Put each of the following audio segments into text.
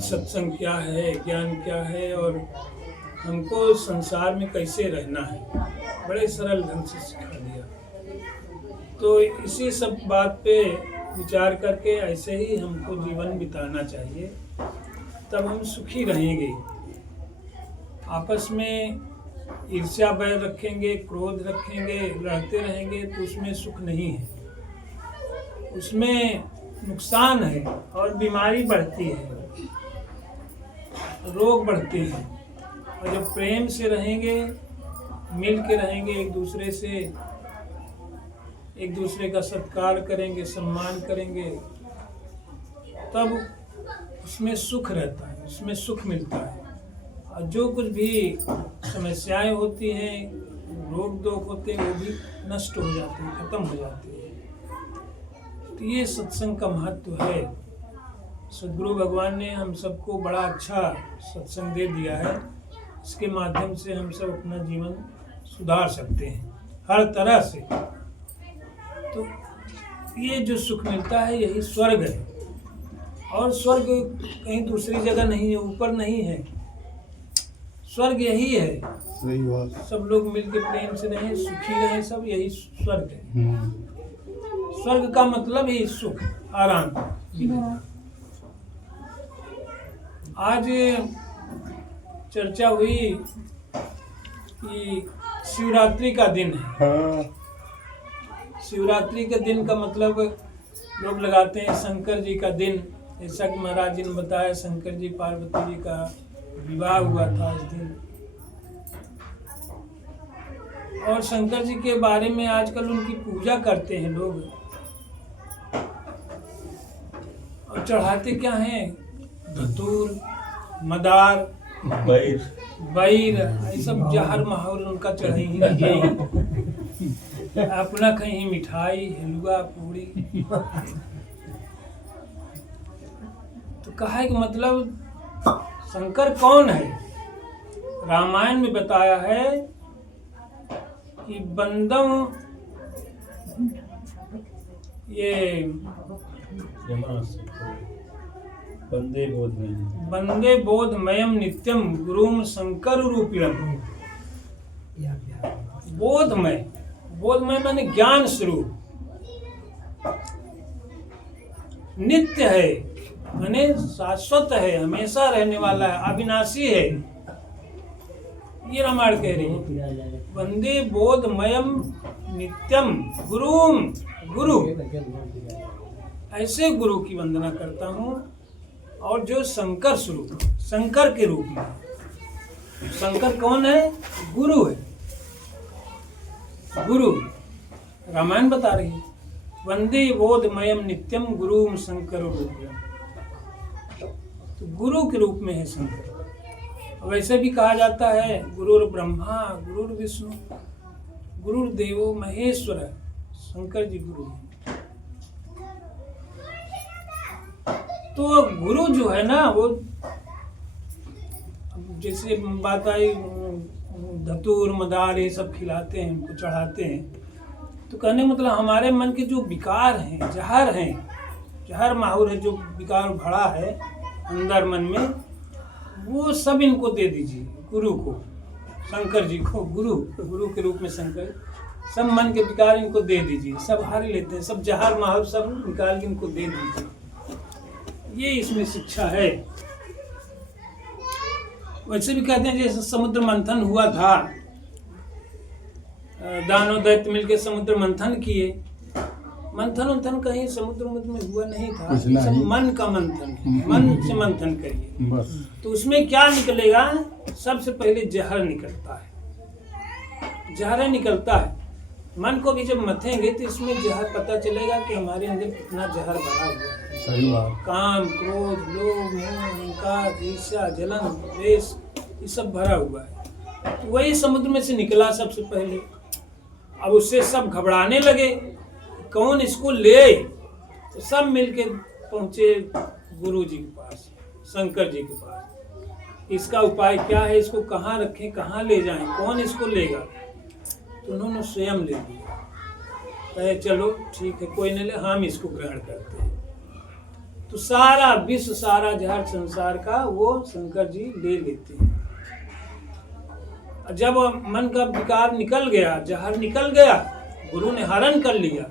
सत्संग क्या है, ज्ञान क्या है और हमको संसार में कैसे रहना है, बड़े सरल ढंग से सिखा दिया। तो इसी सब बात पे विचार करके ऐसे ही हमको जीवन बिताना चाहिए, तब हम सुखी रहेंगे। आपस में ईर्ष्या बैर रखेंगे, क्रोध रखेंगे, लड़ते रहेंगे तो उसमें सुख नहीं है, उसमें नुकसान है और बीमारी बढ़ती है, रोग बढ़ते हैं। और जब प्रेम से रहेंगे, मिल के रहेंगे, एक दूसरे का सत्कार करेंगे, सम्मान करेंगे, तब उसमें सुख रहता है, उसमें सुख मिलता है। और जो कुछ भी समस्याएं होती हैं, रोग दोग होते हैं, वो भी नष्ट हो जाते हैं, खत्म हो जाते हैं। तो ये सत्संग का महत्व है। सद्गुरु भगवान ने हम सबको बड़ा अच्छा सत्संग दे दिया है। इसके माध्यम से हम सब अपना जीवन सुधार सकते हैं हर तरह से। तो ये जो सुख मिलता है यही स्वर्ग है, और स्वर्ग कहीं दूसरी जगह नहीं है, ऊपर नहीं है, स्वर्ग यही है। सही बात। सब लोग मिलके प्रेम से रहें, सुखी रहें, सब यही स्वर्ग है। स्वर्ग का मतलब ही सुख, आराम। आज चर्चा हुई कि शिवरात्रि का दिन है। शिवरात्रि के दिन का मतलब लोग लगाते हैं शंकर जी का दिन। ऐसा कि महाराज जी ने बताया, शंकर जी पार्वती जी का विवाह हुआ था इस दिन। और शंकर जी के बारे में आजकल उनकी पूजा करते हैं लोग, और चढ़ाते क्या हैं? धतूर, मदार, बैर, ये सब जहर माहौल उनका चढ़े ही अपना कहीं मिठाई, हलवा, पूरी। तो कहा कि मतलब शंकर कौन है? रामायण में बताया है कि बंदम ये वंदे बोधमयम नित्यम गुरुम शंकर रूपिणम। बोधमय, बोधमय माने ज्ञान स्वरूप, नित्य है माने शाश्वत है, हमेशा रहने वाला है, अविनाशी है। ये रामायण कह रही है। वंदे बोधमयम नित्यम गुरुम, गुरु, ऐसे गुरु की वंदना करता हूँ। और जो शंकर स्वरूप, शंकर के रूप में। शंकर कौन है? गुरु है, गुरु। रामायण बता रही है, वंदे बोधमयम नित्यम गुरुम शंकर रूपम। तो गुरु के रूप में है शंकर। वैसे भी कहा जाता है गुरुर ब्रह्मा गुरुर विष्णु गुरुर्देवो महेश्वर। शंकर जी गुरु हैं। तो गुरु जो है ना, वो जैसे बात आई धतूर, मदार, ये सब खिलाते हैं, उनको चढ़ाते हैं। तो कहने मतलब हमारे मन के जो विकार हैं, जहर माहौल है, जो विकार भरा है अंदर मन में, वो सब इनको दे दीजिए गुरु को, शंकर जी को। गुरु के रूप में शंकर, सब मन के विकार इनको दे दीजिए, सब हर लेते हैं, सब जहर माहौल सब निकाल के इनको दे दीजिए। ये इसमें शिक्षा है। वैसे भी कहते हैं जैसे समुद्र मंथन हुआ था, दानव दैत्य मिलकर समुद्र मंथन किए। मंथन कहीं समुद्र में हुआ नहीं था, सब मन का मंथन है। मन से मंथन करिए बस। तो उसमें क्या निकलेगा? सबसे पहले जहर निकलता है, जहर निकलता है। मन को भी जब मथेंगे तो इसमें जहर पता चलेगा कि हमारे अंदर कितना जहर भरा हुआ है। सही बात। काम, क्रोध, लोभ, मोह, अहंकार, ईर्ष्या, जलन, द्वेष, ये सब भरा हुआ है। तो वही समुद्र में से निकला सबसे पहले। अब उससे सब घबराने लगे, कौन इसको ले? तो सब मिलके पहुंचे गुरु जी के पास, शंकर जी के पास। इसका उपाय क्या है? इसको कहाँ रखें, कहाँ ले जाएं, कौन इसको लेगा? तो उन्होंने स्वयं ले लिया। कहे चलो ठीक है, कोई नहीं ले, हम इसको ग्रहण करते हैं। तो सारा विश्व, सारा जहर संसार का वो शंकर जी ले लेते हैं। जब मन का विकार निकल गया, जहर निकल गया, गुरु ने हरण कर लिया,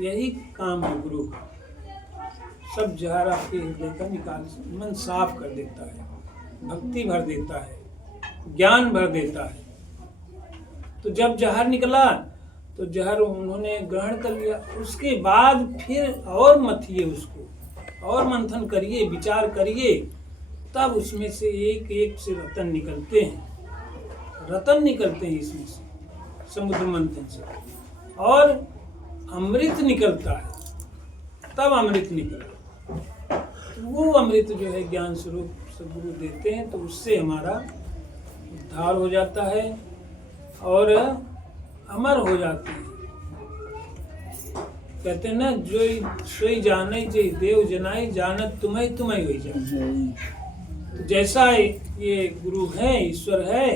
यही काम है गुरु का। सब जहर आपके हृदय का निकाल, मन साफ कर देता है, भक्ति भर देता है, ज्ञान भर देता है। तो जब जहर निकला तो जहर उन्होंने ग्रहण कर लिया। उसके बाद फिर और मथिए उसको, और मंथन करिए, विचार करिए, तब उसमें से एक एक से रतन निकलते हैं, रतन निकलते हैं इसमें से, समुद्र मंथन से, और अमृत निकलता है। तब अमृत निकला, तो वो अमृत जो है ज्ञान स्वरूप सद्गुरु देते हैं, तो उससे हमारा उद्धार हो जाता है और अमर हो जाते हैं। कहते हैं ना, जो सोई जाने जे देव जनाई, जानत तुम्हें तुम्हें हो जाए। तो जैसा ये गुरु है, ईश्वर है,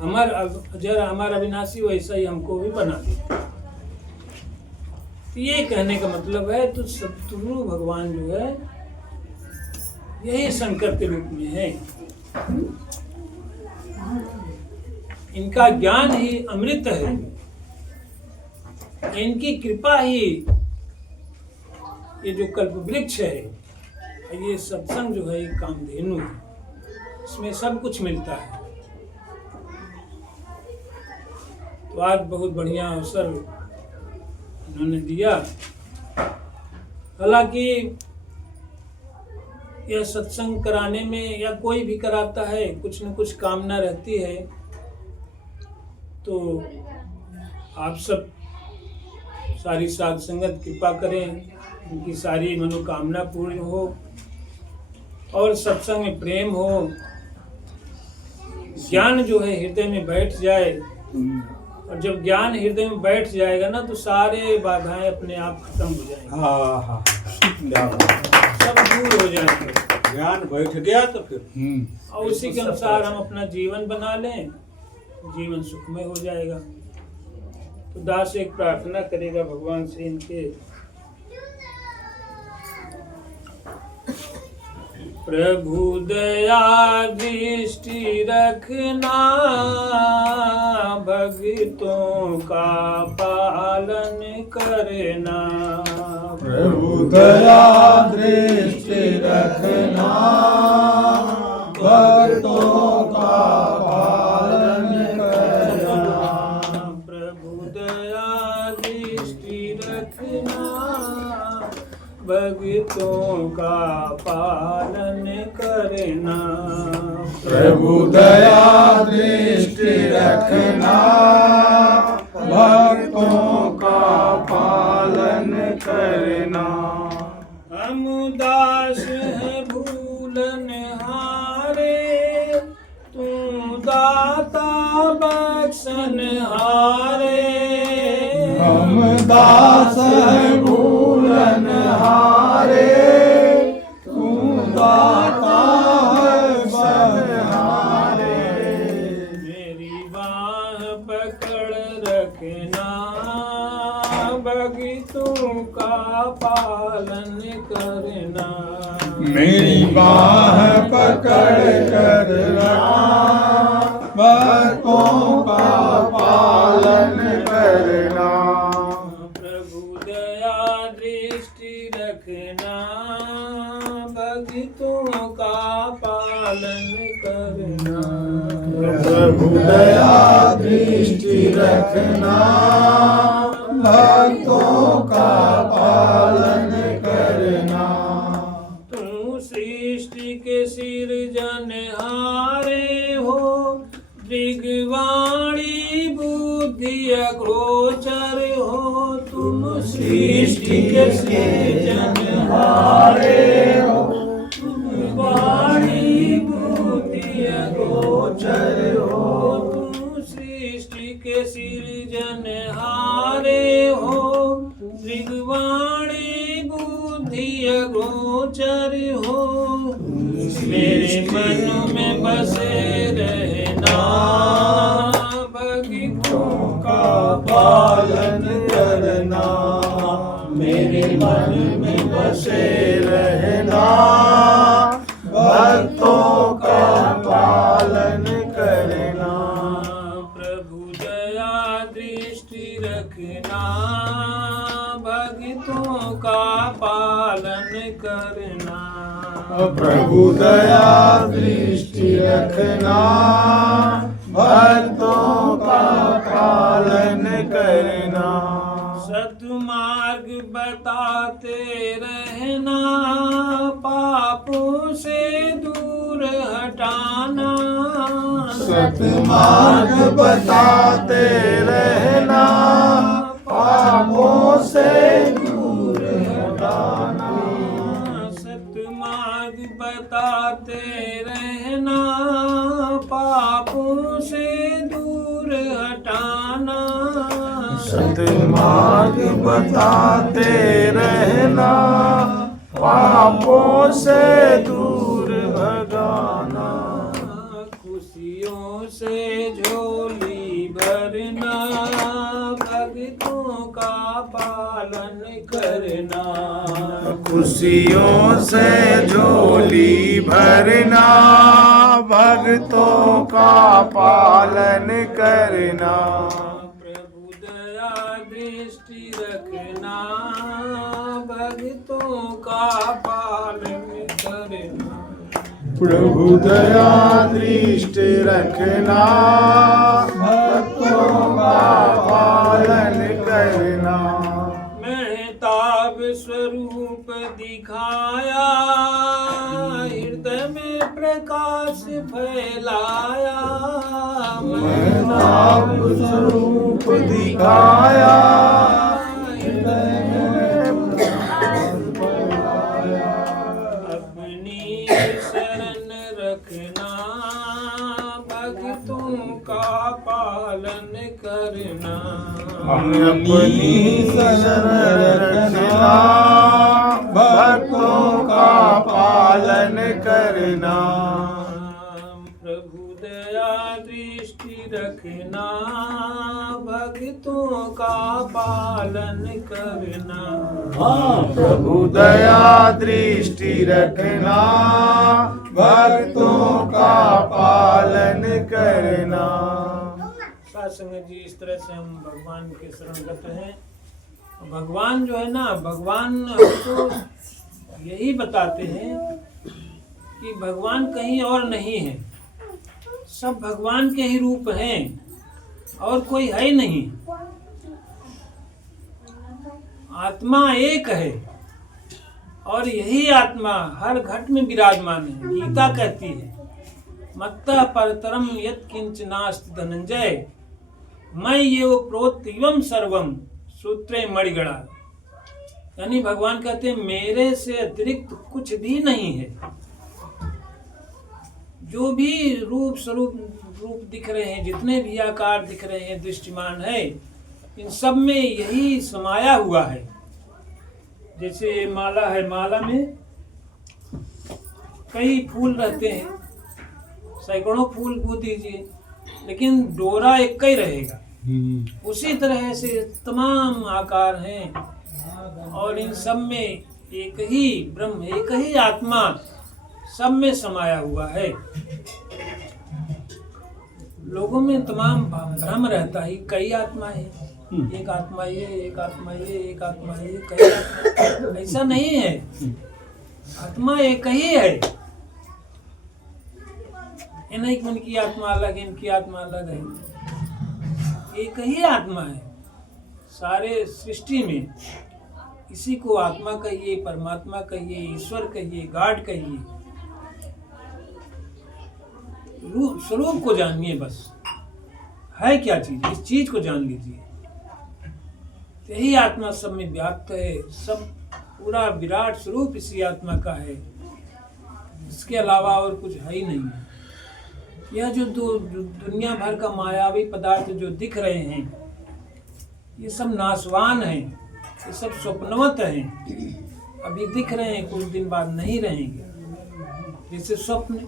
अमर अजर अमर अविनाशी, वैसा ही हमको भी बना दे। तो ये कहने का मतलब है, तो सद्गुरु भगवान जो है यही शंकर के रूप में है। इनका ज्ञान ही अमृत है, इनकी कृपा ही ये जो कल्प वृक्ष है, ये सत्संग जो है एक कामधेनु है, इसमें सब कुछ मिलता है। तो आज बहुत बढ़िया अवसर उन्होंने दिया। हालांकि यह सत्संग कराने में, या कोई भी कराता है, कुछ न कुछ कामना रहती है। तो आप सब सारी साध संगत कृपा करें, उनकी सारी मनोकामना पूर्ण हो, और सत्संग में प्रेम हो, ज्ञान जो है हृदय में बैठ जाए। और जब ज्ञान हृदय में बैठ जाएगा ना, तो सारे बाधाएं अपने आप खत्म हो जाएंगी, सब दूर हो जाएंगे। ज्ञान बैठ गया तो फिर और उसी के अनुसार हम अपना जीवन बना लें, जीवन सुखमय हो जाएगा। तो दास एक प्रार्थना करेगा भगवान से, इनके प्रभु दया दृष्टि रखना, भक्तों का पालन करना। प्रभु दया दृष्टि रखना, भक्तों का पालन करना। प्रभु दया दृष्टि रखना, भक्तों का पालन करना। प्रभु दया दृष्टि रखना, भक्तों का पालन करना। हम दास हैं भूलन हारे, तू दाता बख्शन हारे। हम दास हैं भूलन हारे, तू दाता है बलिहारे। मेरी बाह पकड़ रखना, भक्तों का पालन करना। मेरी बाह पकड़ कर रखना, भक्तों का पालन करना। प्रभु दया दृष्टि रखना, भक्तों का पालन करना। प्रभु दया दृष्टि रखना, भक्तों का पालन करना। तू सृष्टि के सिरजनहारे हो, दिग्वाणी बुद्धि अगोचर हो। तुम सृष्टि के सिरजनहारे हो, दिग्वाणी बुद्धि अगोचर हो। तुम सृष्टि के सिरजनहारे हो, दिग्वाणी बुद्धि अगोचर हो। मेरे मन में बसे रहना, भक्तों का पालन करना। मेरे मन में बसे रहना, भक्तों का पालन करना। प्रभु दया दृष्टि रखना, भक्तों का पालन करना। प्रभु दया दृष्टि रखना, भक्तों का पालन करना। सद्मार्ग बताते रहना, पापों से दूर हटाना। सद्मार्ग बताते रहना, पापों से दूर हटाना। सद्मार्ग बताते रहना, पापों से दूर हटाना। सद्मार्ग बताते रहना, पापों से दूर भगाना। खुशियों से झोली भरना, भक्तों का पालन करना। खुशियों से झोली भरना, भक्तों का पालन करना। प्रभु दया दृष्टि रखना, भक्तों का पालन करना। प्रभु दया दृष्टि रखना, भक्तों का पालन करना। महताब स्वरूप दिखाया, हृदय में प्रकाश फैलाया। महताब स्वरूप दिखाया, हृदय में प्रकाश फैलाया। अपनी शरण रखना, भक्तों का पालन करना। अपनी शरण रखना, भक्तों का पालन करना। प्रभु दया दृष्टि रखना, भक्तों का पालन करना। प्रभु दया दृष्टि रखना, भक्तों का पालन करना। साथ संगत जी, इस तरह से हम भगवान के शरणगत हैं। भगवान जो है ना, भगवान हमको यही बताते हैं कि भगवान कहीं और नहीं है, सब भगवान के ही रूप हैं और कोई है ही नहीं। आत्मा एक है और यही आत्मा हर घट में विराजमान है। गीता कहती है, मत्तः परतरम यत् किंच नास्ति धनंजय, मैं ये प्रोत्यवम सर्वम सूत्रे मणिगणा। यानी भगवान कहते हैं मेरे से अतिरिक्त कुछ भी नहीं है। जो भी रूप दिख रहे हैं, जितने भी आकार दिख रहे हैं, दृष्टिमान है, इन सब में यही समाया हुआ है। जैसे माला है, माला में कई फूल रहते हैं, सैकड़ों फूल बो दीजिए, लेकिन डोरा एक ही रहेगा। उसी तरह से तमाम आकार हैं और इन सब में एक ही ब्रह्म, एक ही आत्मा सब में समाया हुआ है। लोगों में तमाम भ्रम रहता है, कई आत्मा है, एक आत्मा ये, एक आत्मा ये, एक आत्मा ये, कई आत्मा। ऐसा नहीं है, आत्मा एक ही है। ये नहीं कि उनकी आत्मा अलग है, इनकी आत्मा अलग है, एक ही आत्मा है सारे सृष्टि में। इसी को आत्मा कहिए, परमात्मा कहिए, ईश्वर कहिए, गॉड कहिए। रूप स्वरूप को जानिए, बस है क्या चीज, इस चीज को जान लीजिए। यही आत्मा सब में व्याप्त है, सब पूरा विराट स्वरूप इसी आत्मा का है, इसके अलावा और कुछ है ही नहीं है। यह जो दुनिया भर का मायावी पदार्थ जो दिख रहे हैं, ये सब नाशवान हैं, ये सब स्वप्नवत हैं। अभी दिख रहे हैं, कुछ दिन बाद नहीं रहेंगे। जैसे स्वप्न,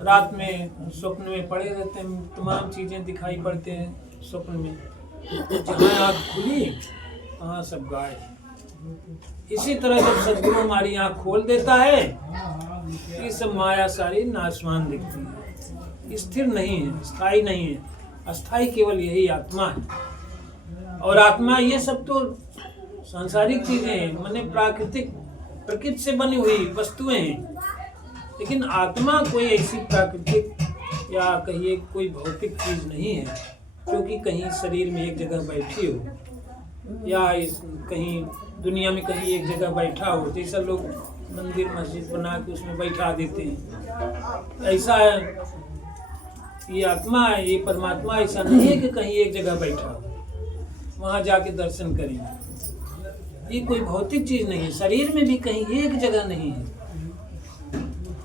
रात में स्वप्न में पड़े रहते हैं, तमाम चीजें दिखाई पड़ते हैं स्वप्न में। जहाँ आँख खुली वहाँ सब गायब। इसी तरह जब सदगुरु हमारी आँख खोल देता है, ये सब माया सारी नाशवान दिखती है, स्थिर नहीं है, स्थायी नहीं है। अस्थाई केवल यही आत्मा है। और आत्मा ये सब तो सांसारिक चीजें हैं, माने प्राकृतिक प्रकृति से बनी हुई वस्तुएं हैं। लेकिन आत्मा कोई ऐसी प्राकृतिक या कहिए कोई भौतिक चीज नहीं है, क्योंकि कहीं शरीर में एक जगह बैठी हो या कहीं दुनिया में कहीं एक जगह बैठा हो। जैसा लोग मंदिर मस्जिद बना के उसमें बैठा देते हैं, ऐसा ये आत्मा है, ये परमात्मा ऐसा नहीं है कि कहीं एक जगह बैठा हो वहाँ जाके दर्शन करेंगे। ये कोई भौतिक चीज नहीं है। शरीर में भी कहीं एक जगह नहीं है,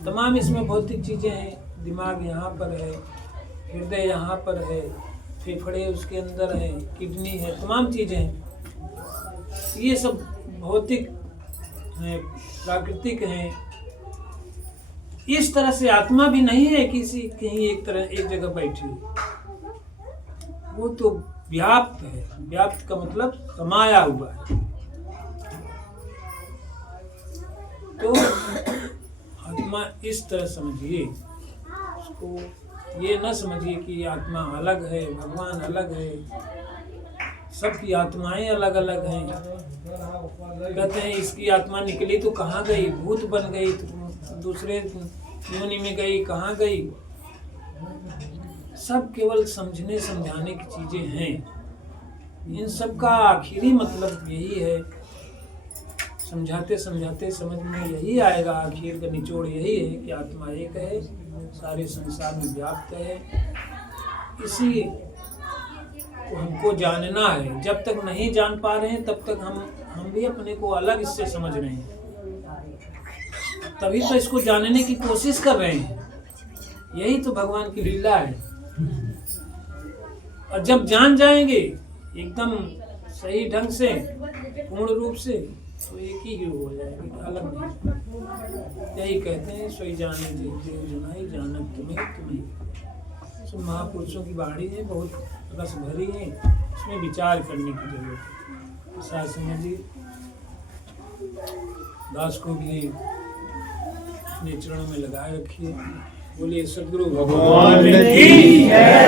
तमाम इसमें भौतिक चीजें हैं। दिमाग यहाँ पर है, हृदय यहाँ पर है, फेफड़े उसके अंदर है, किडनी है, तमाम चीजें हैं। ये सब भौतिक हैं, प्राकृतिक हैं। इस तरह से आत्मा भी नहीं है किसी कहीं एक जगह बैठी हुई। वो तो व्याप्त है। व्याप्त का मतलब समाया हुआ है। तो आत्मा इस तरह समझिए उसको, ये न समझिए कि आत्मा अलग है, भगवान अलग है। सबकी आत्माएं अलग अलग हैं। कहते हैं इसकी आत्मा निकली तो कहाँ गई, भूत बन गई तो दूसरे योनि में गई, कहाँ गई। सब केवल समझने समझाने की चीजें हैं। इन सब का आखिरी मतलब यही है, समझाते समझाते समझ में यही आएगा। आखिर का निचोड़ यही है कि आत्मा एक है, सारे संसार में व्याप्त है। इसी को हमको जानना है। जब तक नहीं जान पा रहे हैं तब तक हम भी अपने को अलग इससे समझ रहे हैं। तभी तो इसको जानने की कोशिश कर रहे हैं। यही तो भगवान की लीला है। और जब जान जाएंगे एकदम सही ढंग से, पूर्ण रूप से, तो एक ही हो जाएगा, अलग नहीं। यही कहते हैं सोई जाने देव जनाई, जानक तुम्हें तुम्हें। सब महापुरुषों की वाणी है, बहुत रस भरी है, इसमें विचार करने की जरूरत है। साथ समझिए दास को भी अपने चरणों में लगाए रखिए। बोलिए सद्गुरु भगवान की जय।